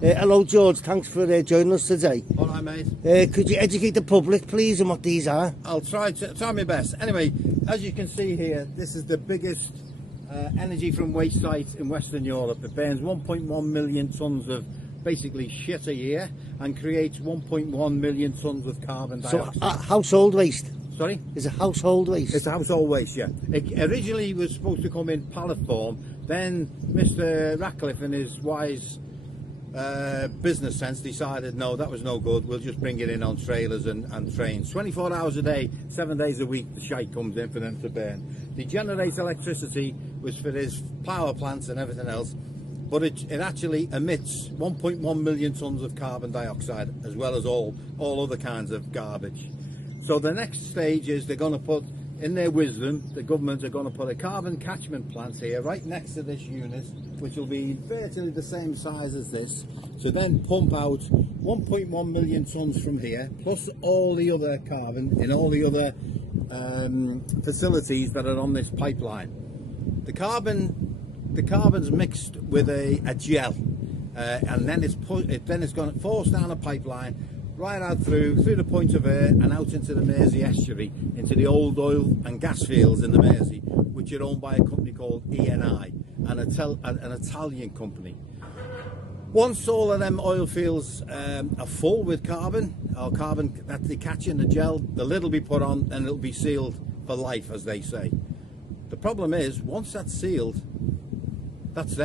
Hello George, thanks for joining us today. All right, mate. Could you educate the public please on what these are? I'll try my best. Anyway, as you can see here, this is the biggest energy from waste site in Western Europe. It burns 1.1 million tonnes of basically shit a year and creates 1.1 million tonnes of carbon dioxide. So household waste? Sorry? Is it household waste? It's household waste, yeah. It originally was supposed to come in pallet form, then Mr. Ratcliffe and his wise business sense decided no, that was no good, we'll just bring it in on trailers and trains. 24 hours a day, 7 days a week, the shite comes in for them to burn. They generate electricity, was for his power plants and everything else, but it actually emits 1.1 million tonnes of carbon dioxide, as well as all other kinds of garbage. So the next stage is they're going to put, in their wisdom, the government are going to put a carbon catchment plant here right next to this unit, which will be virtually the same size as this, to then pump out 1.1 million tonnes from here, plus all the other carbon in all the other facilities that are on this pipeline. The carbon's mixed with a gel, and then it's going to force down a pipeline right out through the point of air and out into the Mersey estuary, into the old oil and gas fields in the Mersey, which are owned by a company called ENI, an Italian company. Once all of them oil fields are full with carbon, or carbon that they catch in the gel, the lid will be put on and it'll be sealed for life, as they say. The problem is, once that's sealed, that's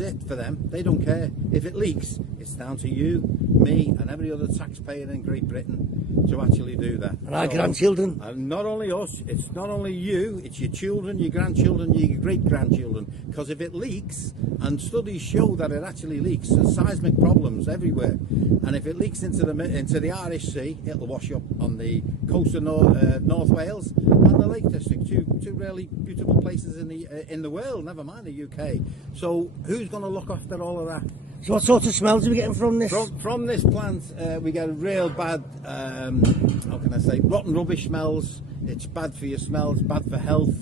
it for them. They don't care. If it leaks, it's down to you, me and every other taxpayer in Great Britain to actually do that. And our grandchildren? And not only us, it's not only you, it's your children, your grandchildren, your great-grandchildren. Because if it leaks, and studies show that it actually leaks, there's seismic problems everywhere. And if it leaks into the Irish Sea, it'll wash up on the coast of North Wales and the Lake District, two really beautiful places in the world, never mind the UK. So who's going to look after all of that? So what sort of smells are we getting from this? From this plant, we get real bad, how can I say, rotten rubbish smells. It's bad for your smell, it's bad for health.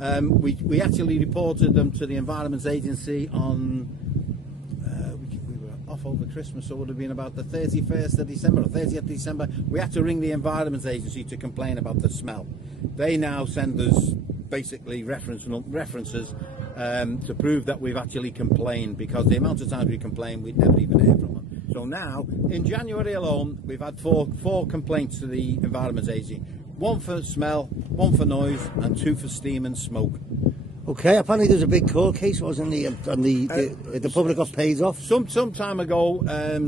We actually reported them to the Environment Agency on, we were off over Christmas, so it would have been about the 31st of December or 30th of December. We had to ring the Environment Agency to complain about the smell. They now send us basically references to prove that we've actually complained, because the amount of times we complain, we'd never even hear from them. So now, in January alone, we've had four complaints to the Environment Agency. One for smell, one for noise, and two for steam and smoke. Okay, apparently there's a big court case, wasn't there, and the public got paid off. Some time ago,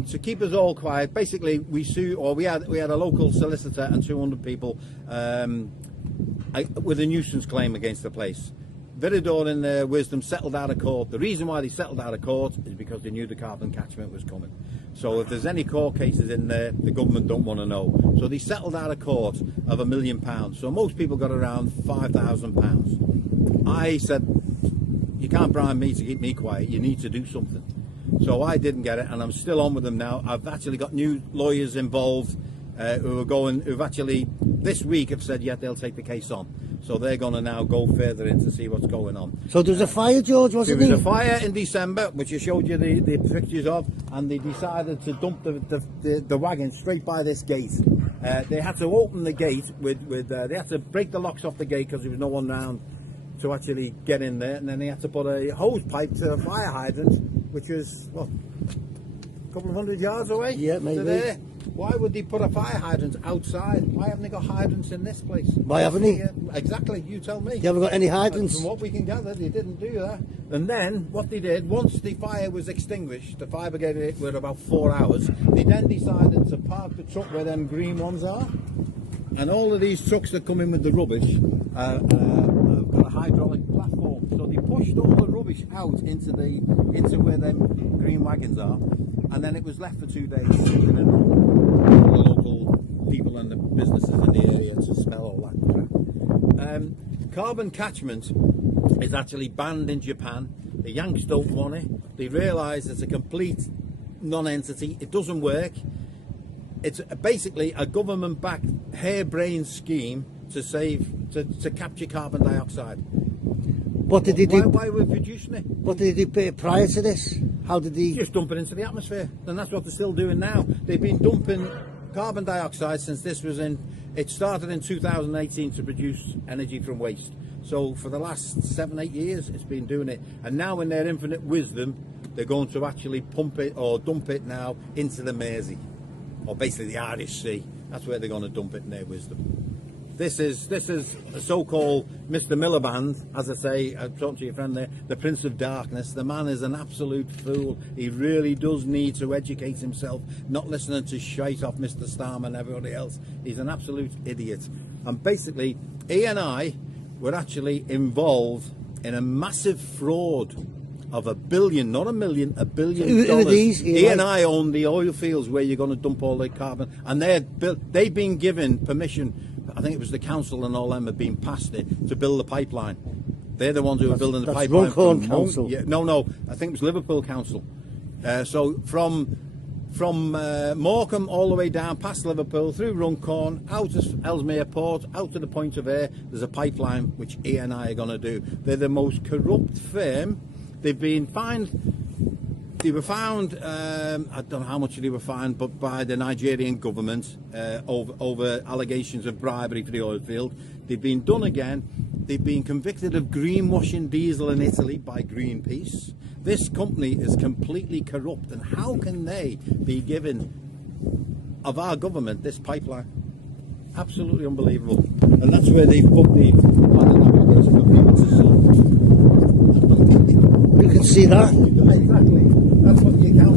to keep us all quiet, basically we had a local solicitor and 200 people with a nuisance claim against the place. Viridor in their wisdom settled out of court. The reason why they settled out of court is because they knew the carbon catchment was coming. So if there's any court cases in there, the government don't want to know. So they settled out of court of £1 million. So most people got around £5,000. I said, you can't bribe me to keep me quiet, you need to do something. So I didn't get it, and I'm still on with them now. I've actually got new lawyers involved who've actually this week have said, yeah, they'll take the case on. So they're going to now go further in to see what's going on. So there was a fire, George, wasn't there? There was a fire in December, which I showed you the pictures of, and they decided to dump the wagon straight by this gate. They had to open the gate they had to break the locks off the gate because there was no one around to actually get in there, and then they had to put a hose pipe to a fire hydrant, which was, what, a couple of 100 yards away? Yeah, maybe. To there. Why would they put a fire hydrant outside? Why haven't they got hydrants in this place? Why haven't they? Exactly, you tell me. You haven't got any hydrants? From what we can gather, they didn't do that. And then, what they did, once the fire was extinguished, the fire brigade were about 4 hours, they then decided to park the truck where them green ones are. And all of these trucks that come in with the rubbish have got a hydraulic platform. So they pushed all the rubbish out into where them green wagons are. And then it was left for 2 days for the local people and the businesses in the area to smell all that crap. Carbon catchment is actually banned in Japan. The Yanks don't want it. They realise it's a complete non-entity. It doesn't work. It's basically a government-backed harebrained scheme to capture carbon dioxide. What did they do? Why were we producing it? What did they do prior to this? How did the... Just dump it into the atmosphere, and that's what they're still doing now. They've been dumping carbon dioxide since this was in. It started in 2018 to produce energy from waste. So for the last 7-8 years, it's been doing it. And now, in their infinite wisdom, they're going to actually pump it or dump it now into the Mersey, or basically the Irish Sea. That's where they're going to dump it in their wisdom. This is a so-called Mr. Miliband, as I say. I'm talking to your friend there, the Prince of Darkness. The man is an absolute fool. He really does need to educate himself, not listening to shite off Mr. Starmer and everybody else. He's an absolute idiot. And basically, he and I were actually involved in a massive fraud of $1 billion, not a million, $1 billion. Who are these? He and I own the oil fields where you're going to dump all the carbon, and they've been given permission. I think it was the council and all them have been passed it to build the pipeline. They're the ones who are building the pipeline. Runcorn Council. No, I think it was Liverpool Council. So from Morecambe all the way down past Liverpool, through Runcorn, out of Ellesmere Port, out to the Point of Ayr, there's a pipeline which E and I are going to do. They're the most corrupt firm. They've been fined. They were found, I don't know how much they were fined, but by the Nigerian government over allegations of bribery for the oil field. They've been done again. They've been convicted of greenwashing diesel in Italy by Greenpeace. This company is completely corrupt, and how can they be given of our government this pipeline? Absolutely unbelievable. And that's where they've put the You can see that. Exactly. That's what you can